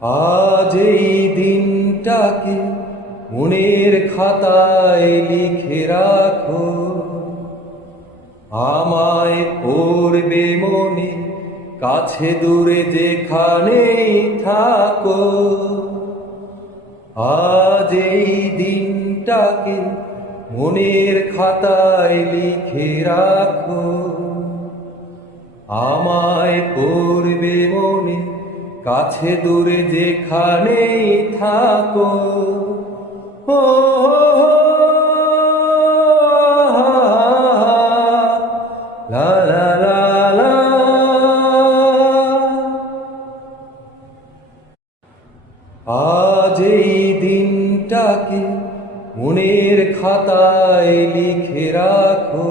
আজ এই দিনটাকে মনের খাতায় লিখে রাখো, আমায় পড়বে মনে, কাছে দূরে যেখানেই থাকো। আজ এই দিনটাকে মনের খাতায় লিখে রাখো, আমায় পড়বে মনে, কাছে দূরে যেখানেই থাকো। ও লা লা লা লা। আজ এই দিনটাকে মনের খাতায় লিখে রাখো,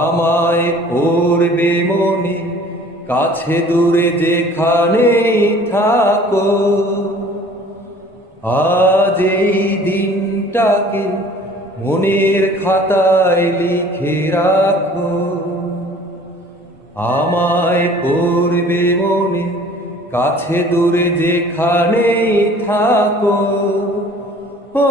আমায় পড়বে মনে, কাছে দূরে যেখানেই থাকো। আজ এই দিনটাকে মনের খাতায় লিখে রাখো, আমায় পড়বে মনে, কাছে দূরে যেখানেই থাকো। ও